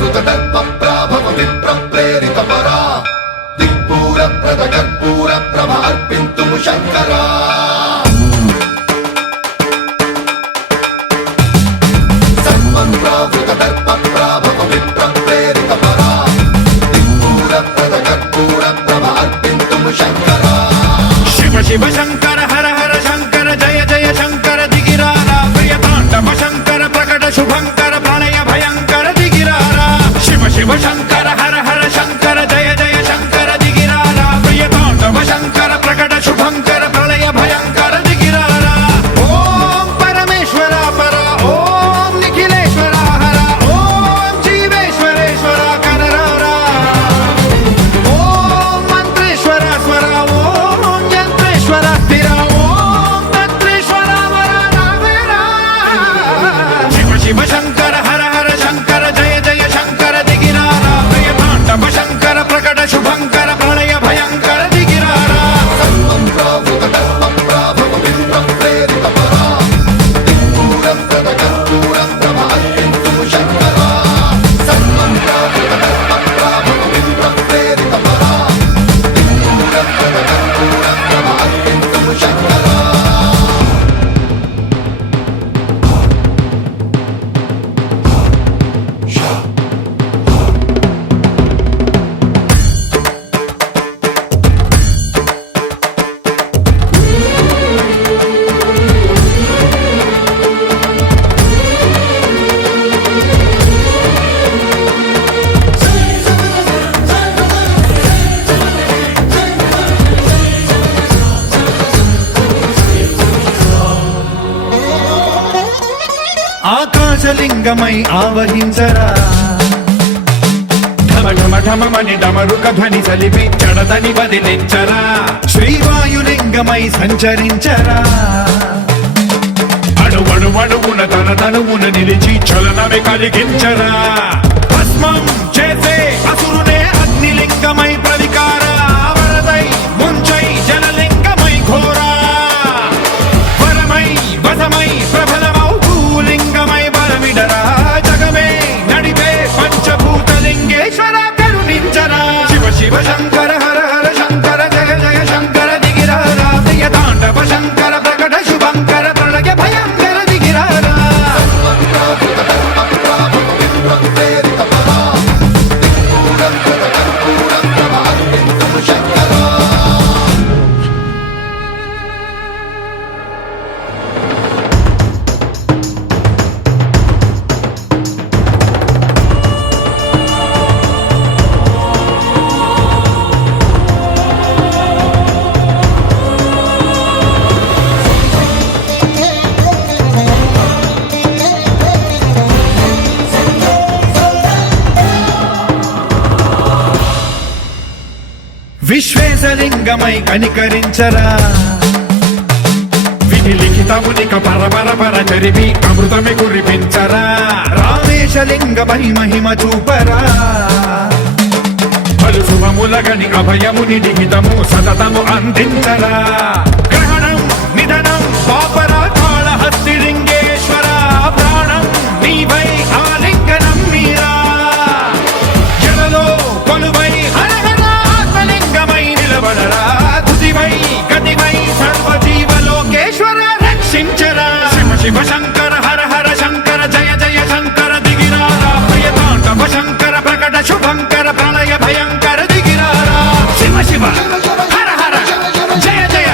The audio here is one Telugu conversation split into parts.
दर्पप्राभव विप्रप्रेरितपरा दिक्पूरप्रदकर्पूरप्रभ अर्पिन्तुं शङ्करा सर्वं प्रावृतदर्पप्राभव विप्रप्रेरितपरा दिक्पूरप्रदकर्पूरप्रभ अर्पिन्तुं शङ्करा शिव शिव शङ्कर हर हर शङ्कर जय जय शङ्कर दिगिरारा प्रियताण्डव शङ्कर प्रकट शुभङ्कर प्रणय भयङ्कर दिगिरारा शिव शिव शङ्कर हर हर शङ्कर जय जय शङ्कर दिगिरारा प्रियताण्डव शङ्कर प्रकट शुभङ्कर प्रणय भयङ्कर दिगिरारा ॐ परमेश्वर पर ॐ निखिलेश्वर हर ॐ जीवेश्वरेश्वर कररारा ॐ मन्त्रेश्वर स्वर ॐ यन्त्रेश्वर स्थिर ॐ तन्त्रेश्वर वर नावेरा शिव शिव शङ्कर हर हर शङ्कर जय जय शङ्कर दिगिरारा प्रियताण्डव शङ्कर प्रकट शुभङ्कर प्रणय भयङ्कर दिगिरारा सर्वं प्रावृतदर्पप्राभव विप्रप्रेरितपरा दिक्पूरप्रदकर्पूरप्रभ अर्पिन्तुं शङ्करा सर्वं प्रावृतदर्पप्राभव विप्रप्रेरितपरा दिक्पूरप्रदकर्पूरप्रभ अर्पिन्तुं शङ्करा ఆకాశలింగమై ఆవహించరా ఢమ ఢమ ఢమమని డమరుక ధ్వని సలిపి జడదని వదిలించరా శ్రీవాయులింగమై సంచరించరా అణువణువున తన తనువున నిలిచి చలనమే కలిగించరా భస్మం చేసే అసురునే అగ్నిలింగమై ప్రవికార వరదై ముంచై జలలింగమై ఘోరా వరమై వసమై ప్రబలమౌ భూలింగమై బలమిడరా జగమే నడిపే పంచభూతలింగేశ్వర కరుణించరా శివ శివ శంకర హర హర శంకర జయ జయ శంకర దిగిరారా ప్రియతాండవ శంకర ప్రకట శుభంకర ప్రణయ భయంకర దిగిరారా सर्वं प्रावृतदर्पप्राभव विप्रप्रेरितपरा दिक्पूरप्रदकर्पूरप्रभ अर्पिन्तुं शङ्करा విశ్వేశలింగమై కనికరించరా విధి లిఖితమునిక పరపర చరివి అమృతమి కురిపించరా రామేశలింగమై మహిమ చూపరా పలు శుభములగని అభయముని లిఖితము సతతము అందించరా గ్రహణం నిధనం పాపరా కాళహస్తి లింగేశ్వర ప్రాణం నీవై ఆలింగనం మీరా జలలో కొలువై హర హర ఆత్మలింగమై నిలబడరా తుదివై గతివై సర్వజీవలోకేశ్వర రక్షించరా శివ శివ శంకర హర హర శంకర జయ జయ శంకర దిగిరారా ప్రియతాండవ శంకర ప్రకట శుభంకర ప్రణయ భయంకర దిగిరారా శివ శివ హర హర జయ జయ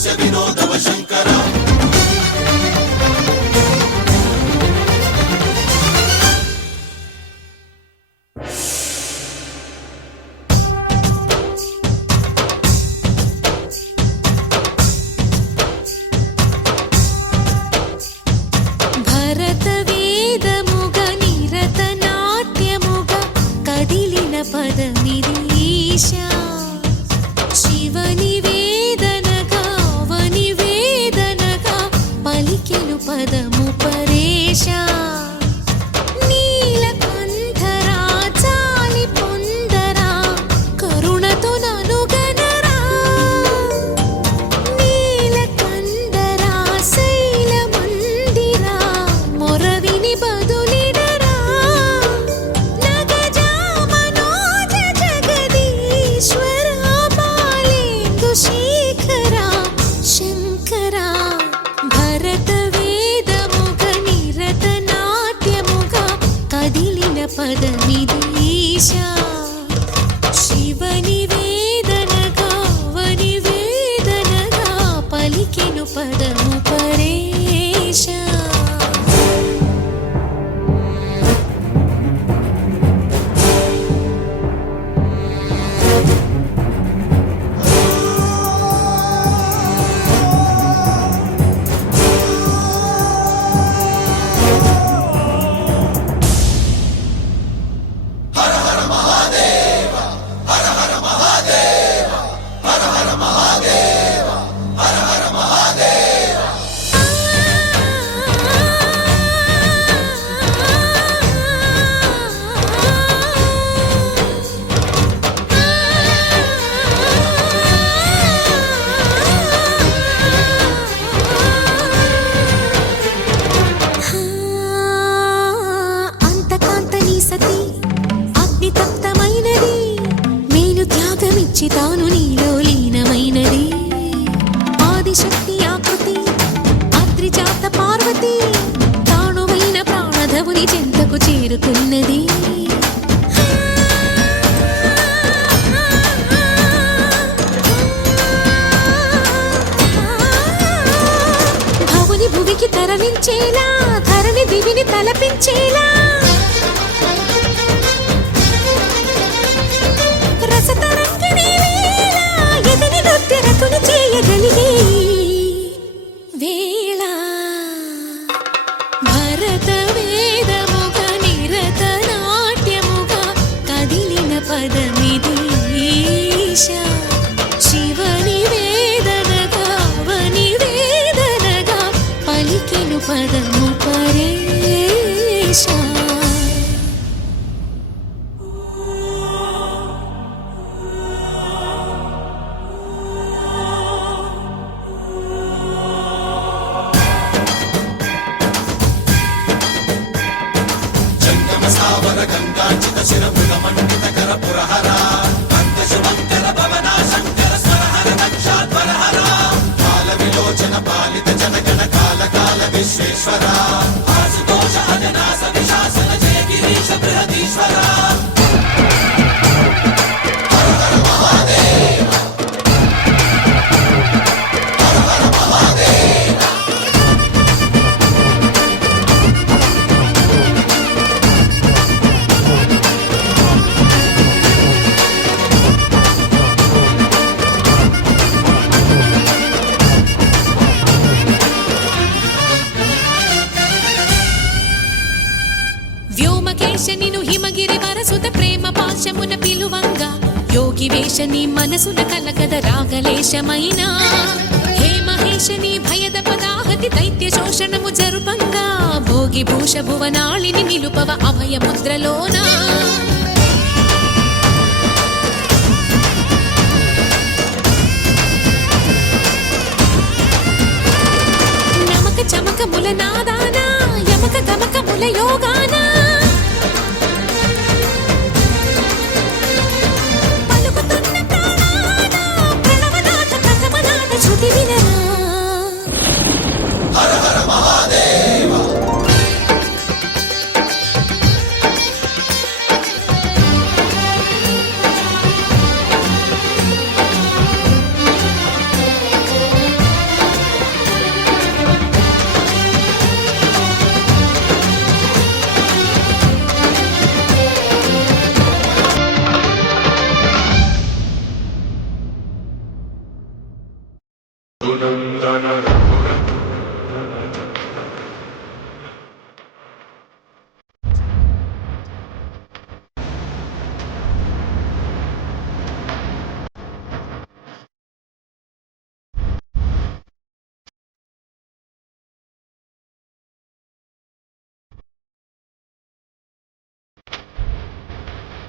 హాస్య వినోదవ శంకర భరత వేదముగ నిరత నాట్యముగ కదిలిన పదమిది ఈశా శివని వేదనగా అవని వేదనగా పలికెను పదము పరేశా నీలకంఠరా చాలి పొందరా కరుణతో ననుగనరా నీలకంఠరా శైల మందిరా మొరవిని బదులిడరా నగజా మనోజ జగదీశ్వరా బాలేందు శేఖరా శంకరా భరత వేదముగ నిరత నాట్యముగ కదిలిన పదమిది ఈశా శివని వేదనగా అవని వేదనగా పలికెను పదము పరేశా అంతకాంతని సతి అగ్నితప్తమైనది మేలు త్యాగమిచ్చి తాను నీలో లీనమైనది ఆదిశక్తి ఆకృతి అద్రిజాత పార్వతి తానువైన ప్రాణధవుని చెంతకు చేరుకున్నది భవుని భువికి తరలించేలా ధరణి దివిని తలపించేలా రసతరంగిణి వేళ ఎదిని నృత్యరతుని చేయగలిగే వేళ భరత వేదముగ నిరత నాట్యముగ కదిలిన పదమిది ఈశా శివని వేదనగా అవని వేదనగా పలికెను పదము పరేశా జంగమ స్థావర గంగార్చిత శిర మృగ మండిత కర పురహర అంత శుభంకర భవన శంకర స్వరహర దక్షాధ్వరహర కాల విలోచన పాలిత జనగణ కాల కాల విశ్వేశ్వర ఆశుతోష అజనాస విశాసన జయ గిరీశ బృహదీశ్వర వ్యోమకేశ నిను హిమగిరి వరసుత ప్రేమ పాశమున పిలువంగా యోగి వేష నీ మనసున కలగద రాగలేశమైన హే మహేశ నీ భయద పదాహతి దైత్య శోషణము జరుపంగా భోగి భూష భువనాళిని నిలుపవ అభయ ముద్రలోనా నమక చమక ముల నాదానా యమక గమక ముల యోగాన